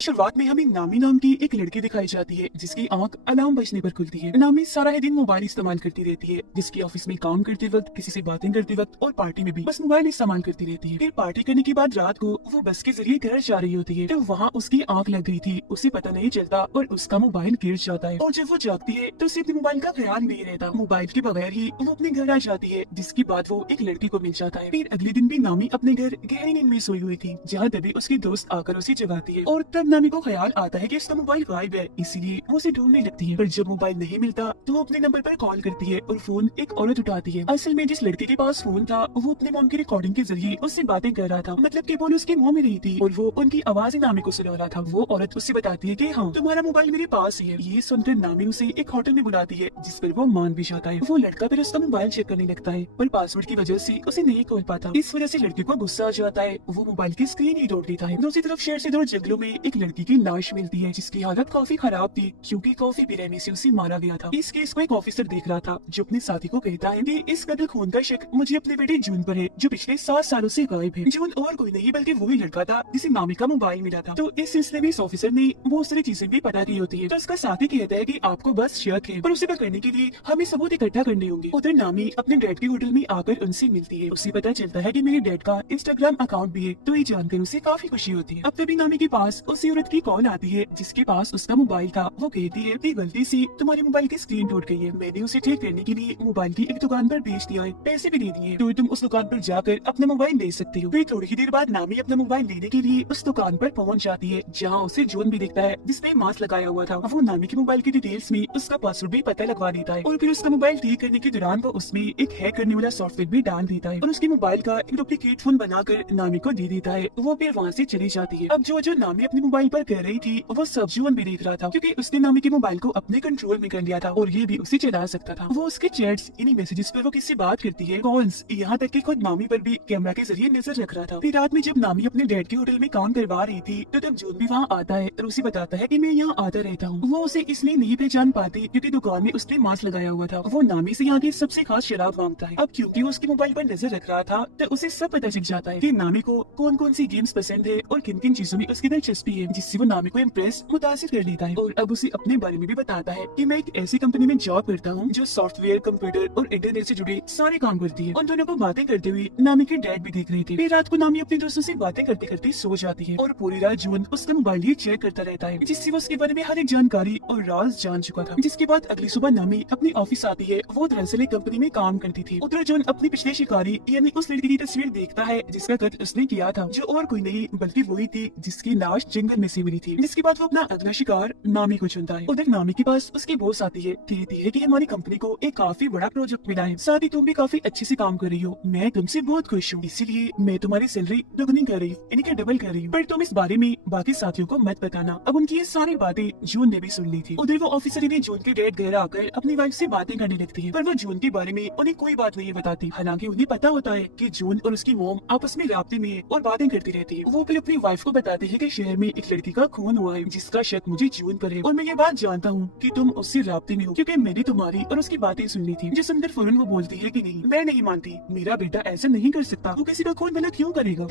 शुरुआत में हमें नामी नाम की एक लड़की दिखाई जाती है जिसकी आंख अलार्म बजने पर खुलती है। नामी सारा ही दिन मोबाइल इस्तेमाल करती रहती है, जिसकी ऑफिस में काम करते वक्त, किसी से बातें करते वक्त और पार्टी में भी बस मोबाइल इस्तेमाल करती रहती है। फिर पार्टी करने के बाद रात को वो बस के जरिए घर जा रही होती है, तो वहाँ उसकी आंख लग गई थी, उसे पता नहीं चलता और उसका मोबाइल गिर जाता है। और जब वो जागती है तो उसे अपने मोबाइल का ख्याल नहीं रहता, मोबाइल के बगैर ही वो अपने घर आ जाती है, जिसके बाद वो एक लड़की को मिल जाता है। फिर अगले दिन भी नामी अपने घर गहरी नींद में सोई हुई थी, जहाँ तभी उसकी दोस्त आकर उसे जगाती है और तब नामी को ख्याल आता है कि उसका मोबाइल गायब है, इसीलिए वो उसे ढूंढने लगती है। पर जब मोबाइल नहीं मिलता तो वो अपने नंबर पर कॉल करती है और फोन एक औरत उठाती है। असल में जिस लड़के के पास फोन था वो अपने मॉम की रिकॉर्डिंग के जरिए उससे बातें कर रहा था, मतलब कि बोल उसके मुंह में नहीं थी और वो उनकी आवाज ही नामी को सुना रहा था। वो औरत उससे बताती है कि हाँ, तुम्हारा मोबाइल मेरे पास ही है। ये सुनकर नामी उसे एक होटल में बुलाती है, जिस पर वो मान भी जाता है। वो लड़का फिर उसका मोबाइल चेक करने लगता है पर पासवर्ड की वजह से उसे नहीं खोल पाता। इस वजह से लड़के को गुस्सा आ जाता है, वो मोबाइल की स्क्रीन ही तोड़ देता है। दूसरी तरफ शहर से दूर जंगलों में एक लड़की की लाश मिलती है, जिसकी हालत काफी खराब थी क्योंकि कॉफी पीने से उसे मारा गया था। इस केस को एक ऑफिसर देख रहा था जो अपने साथी को कहता है कि इस कत्ल खून का शक मुझे अपने बेटे जून पर है, जो पिछले 7 सालों से गायब है। जून और कोई नहीं बल्कि वही लड़का था जिसे नामी का मोबाइल मिला था। तो इस सिलसिले में इस ऑफिसर ने बहुत सारी चीजें भी पता की होती है। तो उसका साथी कहता है कि आपको बस शक है, पर उसे पकड़ने के लिए हमें सबूत इकट्ठा करने होंगे। उधर नामी अपने डैड के होटल में आकर उनसे मिलती है। उसे पता चलता है कि मेरे डैड का इंस्टाग्राम अकाउंट भी है, तो ये जानकर उसे काफी खुशी होती है। अब तभी नामी के पास उसी औरत की कॉल आती है जिसके पास उसका मोबाइल था। वो कहती है कि गलती से तुम्हारे मोबाइल की स्क्रीन टूट गई है, मैंने उसे ठीक करने के लिए मोबाइल की एक दुकान पर बेच दिया है, पैसे भी दे दिए, तो तुम उस दुकान पर जाकर अपना मोबाइल ले सकती हो। फिर थोड़ी ही देर बाद नामी अपना मोबाइल लेने के लिए उस दुकान पर पहुंच जाती है, जहां उसे जून भी दिखता है जिसने मास्क लगाया हुआ था। वो नामी के मोबाइल की डिटेल्स में उसका पासवर्ड भी पता लगवा देता है और फिर उसका मोबाइल ठीक करने के दौरान वो उसमें एक हैक करने वाला सॉफ्टवेयर भी डाल देता है और उसके मोबाइल का एक डुप्लीकेट फोन बनाकर नामी को दे देता है। वो फिर वहाँ से चली जाती है। अब जो नामी अपने मोबाइल पर कर रही थी वो सब जून भी देख रहा था, क्योंकि उसने नामी के मोबाइल को अपने कंट्रोल में कर लिया था और ये भी उसे चला सकता था। वो उसके चैट्स, इन्हीं मैसेजेस पर वो किससे बात करती है, कॉल्स, यहाँ तक कि खुद नामी पर भी कैमरा के जरिए नजर रख रहा था। फिर रात में जब नामी अपने डैड के होटल में काम करवा रही थी तो तब जून भी वहाँ आता है और उसे बताता है कि मैं यहाँ आता रहता हूँ। वो उसे इसलिए नहीं पहचान पाती क्योंकि दुकान में उसने मास्क लगाया हुआ था। वो नामी से यहाँ की सबसे खास शराब मांगता है। अब क्योंकि वो उसके मोबाइल पर नजर रख रहा था तो उसे सब पता चल जाता है कि नामी को कौन कौन सी गेम्स पसंद है और किन किन चीजों में उसकी दिलचस्पी है, जिससे वो नामी को इम्प्रेस, मुतासिर कर लेता है। और अब उसे अपने बारे में भी बताता है कि मैं एक ऐसी कंपनी में जॉब करता हूँ जो सॉफ्टवेयर, कंप्यूटर और इंटरनेट से जुड़े सारे काम करती है। उन दोनों को बातें करते हुए नामी के डैड भी देख रहे थे। फिर रात को नामी अपने दोस्तों से बातें करते करते सो जाती है और पूरी रात जून उसका मोबाइल ही चेक करता रहता है, जिससे वो उसके बारे में हर एक जानकारी और राज जान चुका था। जिसके बाद अगली सुबह नामी अपने ऑफिस आती है। वो दरअसल एक कंपनी में काम करती थी। उधर जून अपनी पिछले शिकारी यानी उस लड़की की तस्वीर देखता है जिसका कत्ल उसने किया था, जो और कोई नहीं बल्कि वही थी जिसकी लाश जंगल में से मिली थी। जिसके बाद वो अपना अगला शिकार नामी को चुनता है। उधर नामी के पास उसकी बॉस आती है, कहती है कि हमारी कंपनी को एक काफी बड़ा प्रोजेक्ट मिला है, साथ ही तुम भी काफी अच्छे से काम कर रही हो, मैं तुमसे बहुत खुश हूँ, इसीलिए मैं तुम्हारी सैलरी दोगुनी कर रही हूँ, यानी कि डबल कर रही हूँ, पर तुम इस बारे में बाकी साथियों को मत बताना। अब उनकी ये सारी बातें जून ने भी सुन ली थी। उधर वो ऑफिसर ने जून के डैड घर आकर अपनी वाइफ से बातें करने लगती है, पर वो जून के बारे में उन्हें कोई बात नहीं बताती। हालांकि उन्हें पता होता है कि जून और उसकी मॉम आपस में राब्ते में है और बातें करती रहती है। वो फिर अपनी वाइफ को बताते हैं कि शहर में एक लड़की का खून हुआ है जिसका शक मुझे जून पर है और मैं ये बात जानता हूँ कि तुम उससे राब्ते में हो, क्योंकि मैंने तुम्हारी और उसकी बातें सुन ली थी। जो सुनकर फौरन वो बोलती है कि नहीं, मैं नहीं मानती, मेरा बेटा ऐसा नहीं कर सकता, वो किसी का खून भला क्यों करेगा।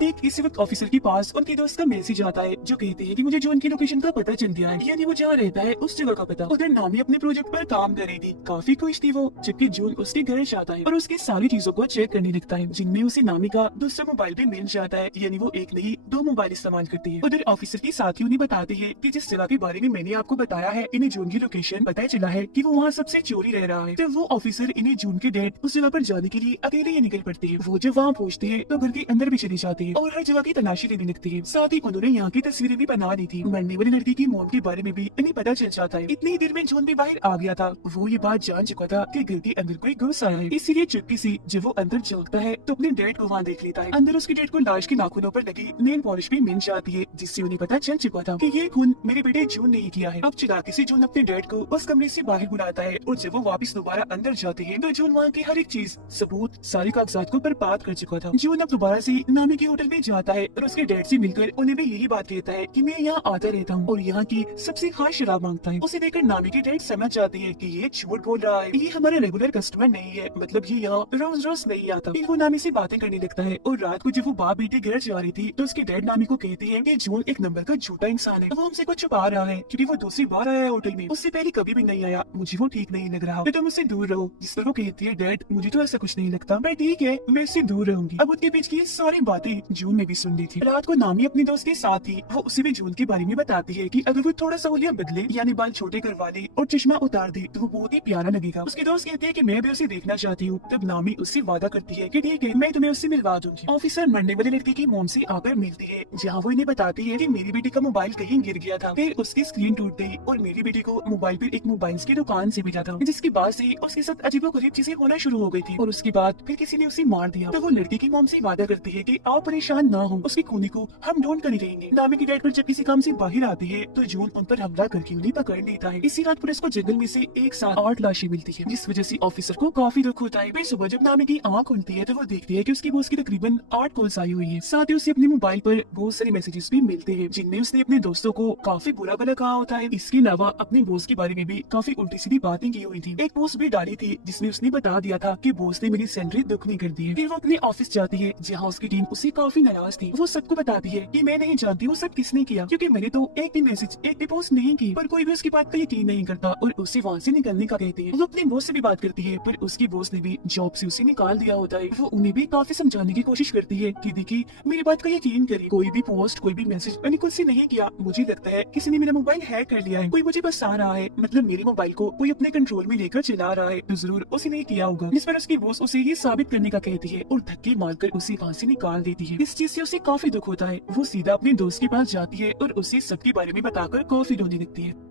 ठीक इसी वक्त ऑफिसर के पास उनके दोस्त का मैसेज आता है जो कहते हैं कि मुझे जॉन की लोकेशन का पता चल गया है, यानी वो जहाँ रहता है उस जगह का पता। उधर नामी अपने प्रोजेक्ट पर काम कर रही थी, काफी खुश थी वो, जबकि जॉन उसके घर जाता है और उसकी सारी चीजों को चेक करने लगता है, जिनमें उसे नामी का दूसरा मोबाइल भी मिल जाता है, यानी वो एक नहीं 2 मोबाइल इस्तेमाल करती है। उधर ऑफिसर की साथी उन्हें बताते हैं कि जिस जगह के बारे में मैंने आपको बताया है, इन्हें जून की लोकेशन पता चला है कि वो वहाँ सबसे चोरी रह रहा है। तो वो ऑफिसर इन्हें जून के डैड उस जगह पर जाने के लिए अकेले ही निकल पड़ते हैं। वो जब वहाँ पहुँचते हैं तो घर के अंदर भी चले जाते हैं और हर जगह की तलाशी लेने लगती है। साथ ही उन्होंने यहाँ की तस्वीरें भी बना दी थी। मरने वाली लड़की की मौत के बारे में भी इन्हें पता चल जाता है। इतनी देर में जॉन भी बाहर आ गया था। वो ये बात जान चुका था कि घर के अंदर कोई घुस आया है, इसीलिए चुपके से जब वो अंदर झांकता है तो अपने डैड को वहाँ देख लेता है। अंदर उसके डैड को लाश के नाखूनों पर लगी नेल पॉलिश भी मिल जाती है, जिससे उन्हें पता चल चुका था कि ये खून मेरे बेटे जून ने ही किया है। अब चिल्लाते से जून अपने डैड को उस कमरे से बाहर बुलाता है और जब वो वापस दोबारा अंदर जाते हैं तो जून वहाँ की हर एक चीज, सबूत, सारी कागजात को बर्बाद कर चुका था। जून अब दोबारा से नामी की होटल में जाता है और उसके डैड से मिलकर उन्हें भी यही बात कहता है कि मैं यहाँ आता रहता हूँ और यहाँ की सबसे खास शराब मांगता है। उसे देखकर नामी की डैड समझ जाती है कि ये झूठ बोल रहा है, ये हमारा रेगुलर कस्टमर नहीं है, मतलब ये यहाँ रोज रोज नहीं आता। फिर वो नामी से बातें करने लगता है और रात को जब वो बाप बेटे घर जा रही थी तो उसके डैड नामी को कहते हैं कि जून एक नंबर का झूठा इंसान है, वो हमसे कुछ छुपा रहा है क्योंकि वो दूसरी बार आया है होटल में, उससे पहले कभी भी नहीं आया, मुझे वो ठीक नहीं लग रहा, तो तुम उससे दूर रहो। जिस पर वो कहती है डैड मुझे तो ऐसा कुछ नहीं लगता, मैं ठीक है मैं इससे दूर रहूंगी। अब उनके बीच की सारी बातें जून ने भी सुन ली थी। रात को नामी अपनी दोस्त के साथ थी, वो उसे भी जून के बारे में बताती है कि अगर वो थोड़ा सा हुलिया बदले यानी बाल छोटे करवा ले और चश्मा उतार दे तो वो बहुत ही प्यारा लगेगा। उसकी दोस्त कहती है कि मैं भी उसे देखना चाहती हूँ। तब नामी उससे वादा करती है कि ठीक है मैं तुम्हें उससे मिलवा दूंगी। ऑफिसर मरने वाले लड़के की मोम से आकर मिलती है, जहाँ वो इन्हें बताती है कि मेरी बेटी का मोबाइल कहीं गिर गया था, फिर उसकी स्क्रीन टूट गई और मेरी बेटी को मोबाइल पर एक मोबाइल की दुकान से मिला था, जिसके बाद से उसके साथ अजीबोगरीब चीजें होना शुरू हो गई थी और उसके बाद फिर किसी ने उसे मार दिया। तो वो लड़की की मोम से वादा करती है कि आप परेशान ना हो, उसकी खूनी को हम ढूंढ कर ही रहेंगे। नामी की डैड पर जब किसी काम से बाहर आती है तो जून उन पर हमला करके उन्हें पकड़ लेता है। इसी रात पुलिस को जंगल में से एक साथ 8 लाशें मिलती है, जिस वजह से ऑफिसर को काफी दुख होता है। फिर सुबह जब नामी की आंख खुलती है तो वो देखती है कि उसकी बॉस की तकरीबन 8 कॉल्स आई हुई है, साथ ही उसे अपने मोबाइल पर बहुत सारे मैसेजेस भी मिलते हैं जिनमें उसने अपने दोस्तों को काफी बुरा भला कहा होता है। इसके अलावा अपने बॉस के बारे में भी काफी उल्टी सीधी बातें की हुई थी। एक पोस्ट भी डाली थी जिसमें उसने बता दिया था कि बॉस ने मेरी सैलरी दुगनी कर दी है। फिर वो अपने ऑफिस जाती है जहाँ उसकी टीम उससे काफी नाराज थी। वो सबको बताती है कि मैं नहीं जानती वो सब किसने किया, क्योंकि मैंने तो एक भी मैसेज एक भी पोस्ट नहीं की, पर कोई भी उसकी बात का यकीन नहीं करता और उसे वहाँ से निकलने का कहती है। वो अपने बॉस से भी बात करती है, पर उसकी बॉस ने भी जॉब से उसे निकाल दिया होता है। वो उन्हें भी काफी समझाने की कोशिश करती है कि देखिए मेरी बात का यकीन करें, कोई भी पोस्ट कोई भी मैसेज मैंने खुद से नहीं किया, मुझे लगता है किसी ने मेरा मोबाइल हैक कर लिया है, कोई मुझे बसा रहा है, मतलब मेरे मोबाइल को कोई अपने कंट्रोल में लेकर चला रहा है, तो जरूर उसे नहीं किया होगा। जिस पर उसकी बॉस उसे ये साबित करने का कहती है और धक्के मारकर उसे वहाँ से निकाल देती है। इस चीज से उसे काफी दुख होता है। वो सीधा अपने दोस्त के पास जाती है और उसे सबके बारे में बताकर काफी रोने लगती है।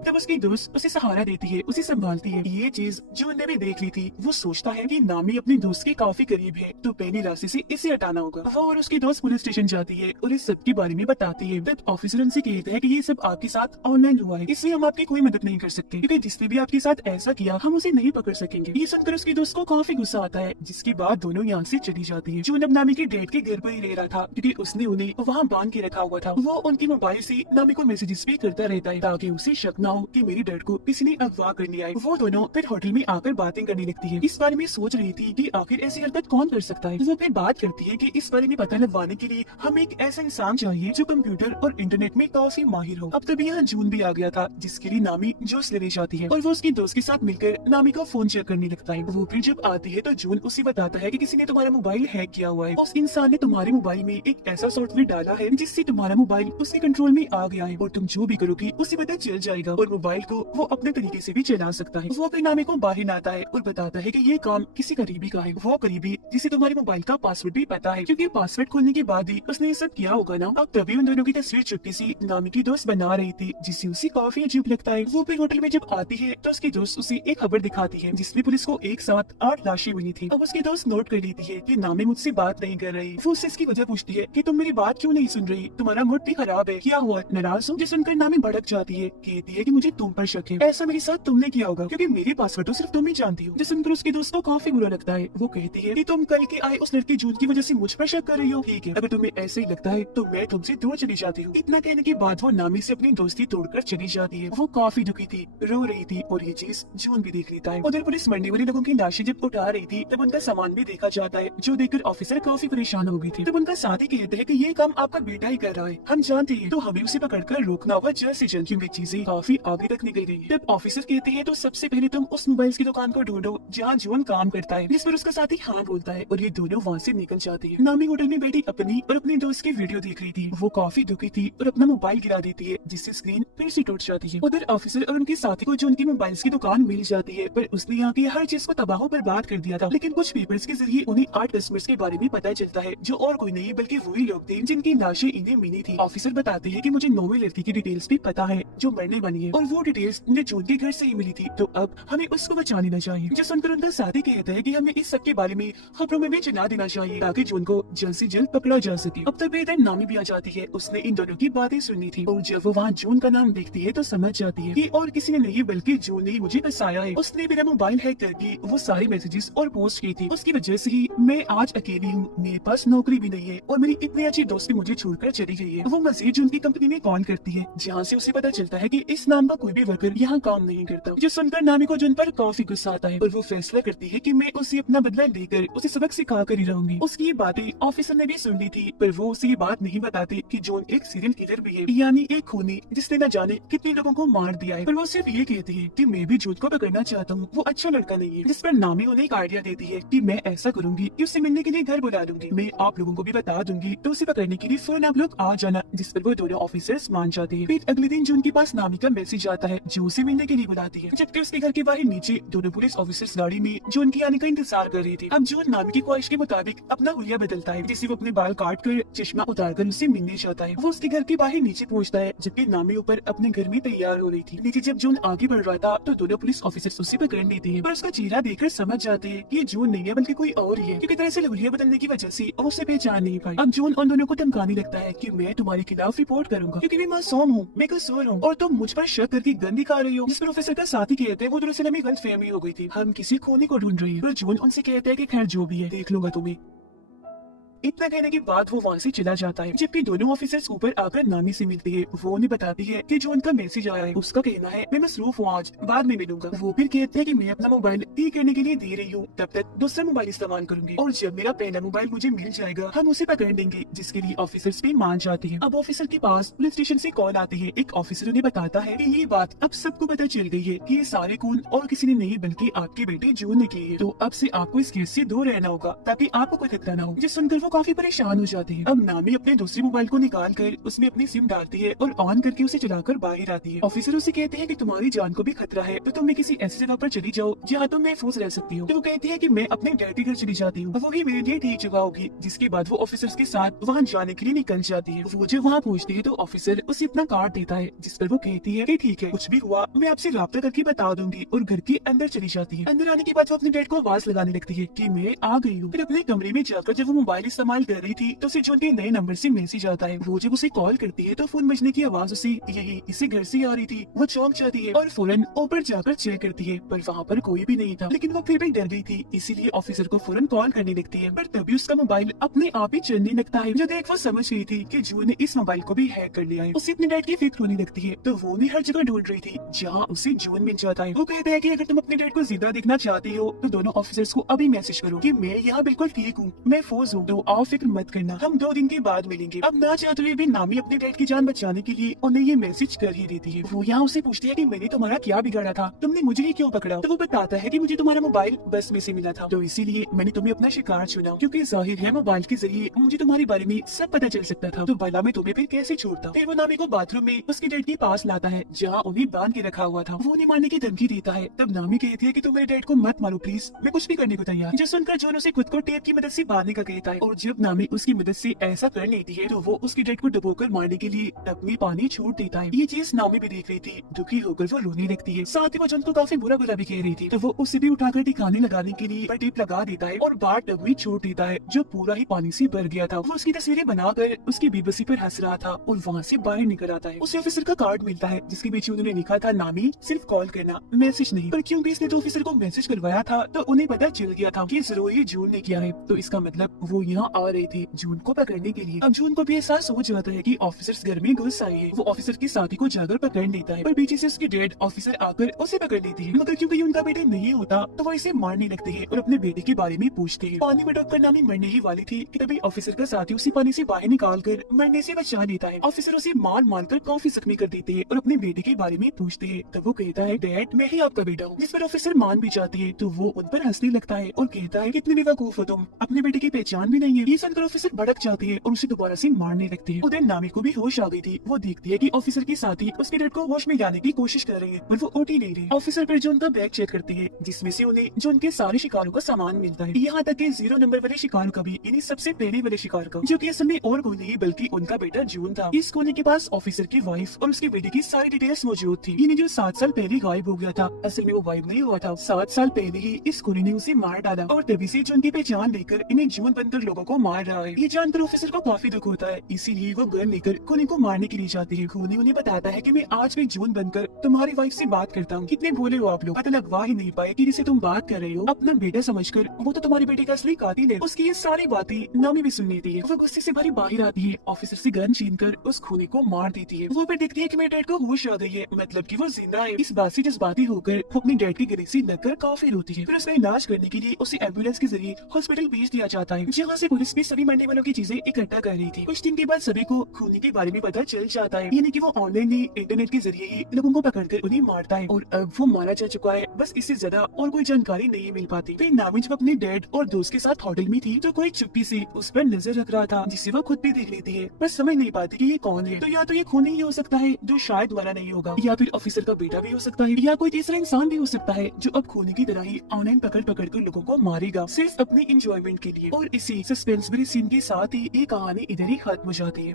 तब उसकी दोस्त उसे सहारा देती है, उसे संभालती है। ये चीज जो उन्हें भी देख ली थी, वो सोचता है कि नामी अपने दोस्त के काफी करीब है, तो पहले रास्ते से इसे हटाना होगा। वो और उसकी दोस्त पुलिस स्टेशन जाती है और इस सब के बारे में बताती है। तब ऑफिसर उनसे कहता है कि ये सब आपके साथ ऑनलाइन हुआ है, इसलिए हम आपकी कोई मदद नहीं कर सकते, क्योंकि जिसने भी आपके साथ ऐसा किया हम उसे नहीं पकड़ सकेंगे। ये सुनकर उसकी दोस्त को काफी गुस्सा आता है, जिसके बाद दोनों यहाँ से चली जाती है। जून अब नामी के डैड के घर पर ही रह रहा था, क्योंकि उसने उन्हें वहाँ बांध के रखा हुआ था। वो उनके मोबाइल से नामी को मैसेजेस भी करता रहता है ताकि उसे शक न हो कि मेरी डैड को किसी ने अगवा कर लिया है। वो दोनों फिर होटल में आकर बातें करने लगती है। इस बारे में सोच रही थी कि आखिर ऐसी हरकत कौन कर सकता है। वो फिर बात करती है कि इस बारे में पता लगवाने के लिए हमें एक ऐसा इंसान चाहिए जो कंप्यूटर और इंटरनेट में काफी माहिर हो। अब तभी यहाँ जून भी आ गया था, जिसके लिए नामी जूस लेने जाती है और वो उसकी दोस्त के साथ मिलकर नामी का फोन चेक करने लगता है। वो फिर जब आती है तो जून उसे बताता है कि किसी ने तुम्हारा मोबाइल हैक किया हुआ है। उस इंसान ने तुम्हारे मोबाइल में एक ऐसा सॉफ्टवेयर डाला है जिससे तुम्हारा मोबाइल उसके कंट्रोल में आ गया है और तुम जो भी करोगी उसे पता चल जाएगा और मोबाइल को वो अपने तरीके से भी चला सकता है। वो अपने नामी को बाहर आता है और बताता है कि ये काम किसी करीबी का है। वो करीबी जिसे तुम्हारे मोबाइल का पासवर्ड भी पता है, क्योंकि पासवर्ड खोलने के बाद ही उसने ये सब किया होगा ना। अब तभी उन दोनों की तस्वीर चुपके से नामी की दोस्त बना रही थी, जिससे उसे काफी अजीब लगता है। वो फिर होटल में जब आती है तो उसकी दोस्त उसे एक खबर दिखाती है जिसमें पुलिस को एक साथ 8 लाशें मिली थी। अब उसकी दोस्त नोट कर लेती है कि नामी मुझसे बात नहीं कर रही। वो उससे इसकी वजह पूछती है कि तुम मेरी बात क्यों नहीं सुन रही, तुम्हारा मूड भी खराब है, क्या हुआ, नाराज हो? जो सुनकर नामी भड़क जाती है, कहती है कि मुझे तुम पर शक है, ऐसा मेरे साथ तुमने किया होगा क्योंकि मेरे पासवर्ड तो सिर्फ तुम ही जानती हो। जिस सुनकर उसकी दोस्त को काफी बुरा लगता है। वो कहती है कि तुम कल के आए उस लड़की जून की वजह से मुझ पर शक कर रही हो। ठीक है, अगर तुम्हें ऐसे ही लगता है तो मैं तुमसे दूर चली जाती हूँ। इतना कहने के बाद वो नामी से अपनी दोस्ती तोड़कर चली जाती है। वो काफी दुखी थी, रो रही थी और ये चीज जून भी देख लेता है। उधर पुलिस मरने वाले लोगों की लाशें जब उठा रही थी तब उनका सामान भी देखा जाता है, जो देखकर ऑफिसर काफी परेशान हो गई थी। तब उनका साथी कहते हैं कि ये काम आपका बेटा ही कर रहा है, हम जानते हैं, तो हमें उसे पकड़कर रोकना होगा जल्द से जल्द, क्योंकि चीजें काफी आगे तक निकल गई। तब ऑफिसर कहते हैं तो सबसे पहले तुम उस मोबाइल की दुकान को ढूंढो जहाँ जून काम करता है, जिस पर उसका साथी हाँ बोलता है और ये दोनों वहाँ से निकल जाते हैं। नामी होटल में बैठी अपनी और अपने दोस्त की वीडियो देख रही थी। वो काफी दुखी थी और अपना मोबाइल गिरा देती है, जिससे स्क्रीन फिर से टूट जाती है। उधर ऑफिसर और उनके साथी को जो उनकी मोबाइल की दुकान मिल जाती है, पर उसने यहाँ की हर चीज को तबाह बर्बाद कर दिया था। लेकिन कुछ पेपर्स के जरिए उन्हें 8 कस्टमर्स के बारे में पता चलता है, जो और कोई नहीं बल्कि वही लोग थे जिनकी लाशें इन्हें मिली थी। ऑफिसर बताते हैं कि मुझे 9वीं लड़की की डिटेल्स भी पता है जो मरने वाली है। है और वो डिटेल्स मुझे जून के घर से ही मिली थी, तो अब हमें उसको बचा लेना चाहिए। जो सुनकर उनका साथी कहता है कि हमें इस सब के बारे में खबरों में भी चला देना चाहिए ताकि जून को जल्द से जल्द पकड़ा जा सके। अब तक बेटा नामी भी आ जाती है, उसने इन दोनों की बातें सुनी थी और जब वो वहाँ जून का नाम देखती है तो समझ जाती है कि और किसी ने नहीं बल्कि जून ने ही मुझे फंसाया है। उसने मेरा मोबाइल हैक करके वो सारे मैसेजेस और पोस्ट की थी, उसकी वजह से ही मैं आज अकेली हूँ, मेरे पास नौकरी भी नहीं है और मेरी इतनी अच्छी दोस्त भी मुझे छोड़कर चली गई है। वो मजीद जून की कंपनी में कॉल करती है जहाँ से उसे पता चलता है कि इस नाम का कोई भी वर्कर यहाँ काम नहीं करता। जो सुनकर नामी को जून पर काफी गुस्सा आता है और वो फैसला करती है कि मैं उसे अपना बदला लेकर उसे सबक सिखा कर ही रहूंगी। उसकी ये बातें ऑफिसर ने भी सुन ली थी, पर वो उसे ये बात नहीं बताते कि जून एक सीरियल किलर भी है, यानी एक खूनी जिसने न जाने कितने लोगों को मार दिया है। पर वो सिर्फ ये कहती है कि मैं भी जून को पकड़ना चाहता हूँ, वो अच्छा लड़का नहीं है। जिस पर नामी उन्हें एक आइडिया देती है कि मैं ऐसा करूंगी कि उससे मिलने के लिए घर बुला लूंगी, मैं आप लोगों को भी बता दूंगी तो उसे पकड़ने के लिए फौरन आप लोग आ जाना। जिस पर वो दोनों ऑफिसर्स मान जाते हैं। फिर अगले दिन जून के पास नामी का मैसेज आता है जो उसे मिलने के लिए बुलाती है, जबकि उसके घर के बाहर नीचे दोनों पुलिस ऑफिसर्स गाड़ी में जून के आने का इंतजार कर रही थी। अब जून नामी की ख्वाहिश के मुताबिक अपना हुलिया बदलता है, जिससे वो अपने बाल काट कर चश्मा उतार कर उससे मिलने चाहता है। वो उसके घर के बाहर नीचे पहुंचता है जबकि नामी ऊपर अपने घर में तैयार हो रही थी। नीचे जब जून आगे बढ़ रहा था तो दोनों पुलिस ऑफिसर्स उसे पकड़ लेते हैं, पर उसका चेहरा देखकर समझ जाते हैं कि ये जून नहीं है बल्कि कोई और ही है, क्योंकि दरअसल हुलिया बदलने की वजह से वो उसे पहचान नहीं पाई। अब जून उन दोनों को धमकाने लगता है कि मैं तुम्हारे खिलाफ रिपोर्ट करूंगा क्योंकि मैं मासूम हूँ, मैं कसूर हूँ और तुम मुझ पर शक करके गन दिखा रही हो। जिस पर ऑफिसर का साथी कहते हैं वो दरअसल हमें गलतफहमी हो गई थी, हम किसी खूनी को ढूंढ रही है। पर जून उनसे कहता है कि खैर जो भी है देख लूंगा तुम्हें। इतना कहने के बाद वो वहाँ से चला जाता है, जबकि दोनों ऑफिसर्स ऊपर आकर नामी से मिलती है। वो उन्हें बताती है कि जो उनका मैसेज आया है उसका कहना है मैं मसरूफ हूँ, आज बाद में मिलूंगा। वो फिर कहते हैं कि मैं अपना मोबाइल ठीक करने के लिए दे रही हूँ, तब तक दूसरा मोबाइल इस्तेमाल करूंगी और जब मेरा पहला मोबाइल मुझे मिल जाएगा हम उसे पकड़ लेंगे, जिसके लिए ऑफिसर्स भी मान जाते हैं। अब ऑफिसर के पास पुलिस स्टेशन से कॉल आती है। एक ऑफिसर उन्हें बताता है कि ये बात अब सबको पता चल गई है कि ये सारे खून और किसी ने नहीं बल्कि आपके बेटे जून ने किए हैं, तो अब से आपको इस केस से दूर रहना होगा ताकि आपको कोई खतरा न हो। जिस सुनकर वो काफी परेशान जाती है। अब नामी अपने दूसरे मोबाइल को निकाल कर उसमें अपनी सिम डालती है और ऑन करके उसे चलाकर बाहर आती है। ऑफिसर उसे कहते हैं कि तुम्हारी जान को भी खतरा है तो तुम भी किसी ऐसी जगह पर चली जाओ जहाँ तुम महफूज रह सकती हो। तो वो कहती है कि मैं अपने डैड के घर चली जाती हूँ, वो ही मेरे लिए ठीक जगह होगी। जिसके बाद वो ऑफिसर्स के साथ वहाँ जाने के लिए निकल जाती है। वो जब वहाँ पहुँचती है तो ऑफिसर उसे अपना कार्ड देता है, जिस पर वो कहती है कि ठीक है कुछ भी हुआ मैं आपसे राब्ता करके बता दूंगी, और घर के अंदर चली जाती है। अंदर आने के बाद वो अपने डैड को आवाज लगाने लगती है कि मैं आ गई हूँ। फिर अपने कमरे में जाकर जब वो मोबाइल इस्तेमाल कर रही थी तो उसे जून के नए नंबर से मैसेज आता है। वो जब उसे कॉल करती है तो फोन बजने की आवाज उसे यही इसी घर से आ रही थी। वो चौंक जाती है और फौरन ऊपर जाकर चेक करती है, पर वहाँ पर कोई भी नहीं था। लेकिन वो फिर भी डर गई थी, इसीलिए ऑफिसर को फौरन कॉल करने लगती है। पर तभी उसका मोबाइल अपने आप ही चलने लगता है। जो देख वो समझ गई थी कि जून ने इस मोबाइल को भी हैक कर लिया है। उसे अपने डैड की फिक्र होने लगती है, तो वो भी हर जगह ढूंढ रही थी जहाँ उसे जून मिल जाता है। वो कहता है कि अगर तुम अपने डैड को जिंदा देखना चाहती हो तो दोनों ऑफिसर्स को अभी मैसेज करो कि मैं यहाँ बिल्कुल ठीक हूँ, मैं फौज हूँ, तो आओ फिक्र मत करना, हम 2 दिन के बाद मिलेंगे। अब ना चाहते हुए भी नामी अपने डैड की जान बचाने के लिए उन्हें ये मैसेज कर ही देती है। वो यहाँ उसे पूछती है कि मैंने तुम्हारा क्या बिगाड़ा था, तुमने मुझे ही क्यों पकड़ा। तो वो बताता है कि मुझे तुम्हारा मोबाइल बस में से मिला था, तो इसीलिए मैंने तुम्हें अपना शिकार चुना, क्योंकि जाहिर है मोबाइल के जरिए मुझे तुम्हारे बारे में सब पता चल सकता था, तो भला मैं तुम्हें फिर कैसे छोड़ता। फिर वो नामी को बाथरूम में उसके डैड के पास लाता है जहाँ उन्हें बांध के रखा हुआ था। वो उन्हें मारने की धमकी देता है। तब नामी कहती है कि तुम मेरे डैड को मत मारो प्लीज, मैं कुछ भी करने को तैयार। जो सुनकर जॉन उसे खुद को टेप की मदद से बांधने का कहता है, और जब नामी उसकी मदद से ऐसा कर लेती है तो वो उसके डैड को डुबोकर मारने के लिए टब में पानी छोड़ देता है। ये चीज नामी भी देख रही थी, दुखी होकर वो रोने लगती है। साथ ही वो जॉन को काफी बुरा भला भी कह रही थी, तो वो उसे भी उठाकर ठिकाने लगाने के लिए टेप लगा देता है और बार टब में छोड़ देता है जो पूरा ही पानी से भर गया था। वो उसकी तस्वीरें बनाकर उसकी बेबसी पर हंस रहा था और वहाँ से बाहर निकल आता है। उसे ऑफिसर का कार्ड मिलता है जिसके पीछे उन्होंने लिखा था नामी सिर्फ कॉल करना, मैसेज नहीं। पर क्योंकि इसने तो ऑफिसर को मैसेज करवाया था तो उन्हें पता चल गया था कि जरूर ये जून ने किया है, तो इसका मतलब वो यहाँ आ रहे थे जून को पकड़ने के लिए। अब जून को भी एहसास हो जाता है कि ऑफिसर्स घर में घुस आए हैं। वो ऑफिसर के साथी को जाकर पकड़ लेता है, पर पीछे से उसके डैड ऑफिसर आकर उसे पकड़ लेती है। मगर क्योंकि उनका बेटा नहीं होता तो वो इसे मारने लगते हैं और अपने बेटे के बारे में पूछते हैं। पानी में डूबकर नामी मरने ही वाली थी कि तभी ऑफिसर का साथी उसे पानी से बाहर निकाल कर मरने से बचा लेता है। ऑफिसर उसे मार कर काफी जख्मी कर देते हैं और अपने बेटे के बारे में पूछते हैं। तब वो कहता है डैड मैं ही आपका बेटा हूँ, जिस पर ऑफिसर मान भी जाती है। तो वो उन पर हंसने लगता है और कहता है कितने बेवकूफ हो तुम, अपने बेटे की पहचान भी नहीं है। ये सुनकर ऑफिसर भड़क जाते हैं और उसे दोबारा से मारने लगते हैं। उधर नामी को भी होश आ गई थी। वो देखती है कि ऑफिसर के साथी उसके डर को होश में लाने की कोशिश कर रहे हैं पर वो उठ ही नहीं रहे। ऑफिसर फिर जो उनका बैग चेक करती है जिसमें से उन्हें जो उनके सारे शिकारों का सामान मिलता है, यहाँ तक कि 0 नंबर वाले शिकार का भी, यानी सबसे पहले वाले शिकार का, जो कि असल में और कोई नहीं बल्कि उनका बेटा जून था। इस कोने के पास ऑफिसर की वाइफ और उसके बेटे की सारी डिटेल्स मौजूद थी। यानी जो 7 साल पहले गायब हो गया था, असल में वो गायब नहीं हुआ था, 7 साल पहले ही इस कोने ने उसे मार डाला और तभी से जून की पहचान लेकर इन्हें जून बनकर लोगों को मार रहा है। ये जानकर ऑफिसर को काफी दुख होता है, इसीलिए वो गन लेकर कोने को मारने के लिए जाती है। कोने उन्हें बताता है कि मैं आज भी जून बनकर तुम्हारी वाइफ से बात करता हूँ। कितने भोले हो आप लोग, पता लगवा ही नहीं पाए कि जिसे तुम बात कर रहे हो अपना बेटा समझकर वो तो तुम्हारे बेटे का असली कातिल है। उसकी ये सारी बातें नामी भी सुन लेती है। वो गुस्से से भरी बाहर आती है, ऑफिसर से गन छीनकर उस खूनी को मार देती है। वो फिर देखती है कि मेरे डैड को होश आ गई है, मतलब कि वो जिंदा है। इस बात से जज्बाती होकर वो अपने डैड के गले से लगकर काफी रोती है। फिर उसका इलाज करने के लिए उसे एम्बुलेंस के जरिए हॉस्पिटल भेज दिया जाता है, जहाँ से पुलिस भी सभी मरने वालों की चीजें इकट्ठा कर रही थी। कुछ दिन के बाद सभी को खूनी के बारे में पता चल जाता है, यानी कि वो ऑनलाइन ही इंटरनेट के जरिए ही लोगों को पकड़कर उन्हें मारता है और अब वो मारा जा चुका है। बस इससे ज्यादा और कोई जानकारी नहीं मिल पाती। फिर नामी जब अपने डैड और दोस्त के साथ होटल में थी तो कोई चुप्पी से उस पर नजर रख रहा था, जिसे वो खुद भी देख लेती है, पर समझ नहीं पाती कि ये कौन है। तो या तो ये खूनी ही हो सकता है जो शायद मरा नहीं होगा, या फिर ऑफिसर का बेटा भी हो सकता है, या कोई तीसरा इंसान भी हो सकता है जो अब खूनी की तरह ही ऑनलाइन पकड़ पकड़ कर लोगों को मारेगा सिर्फ अपनी इंजॉयमेंट के लिए। और इसी सस्पेंस भरी सीन के साथ ही ये कहानी इधर ही खत्म हो जाती है।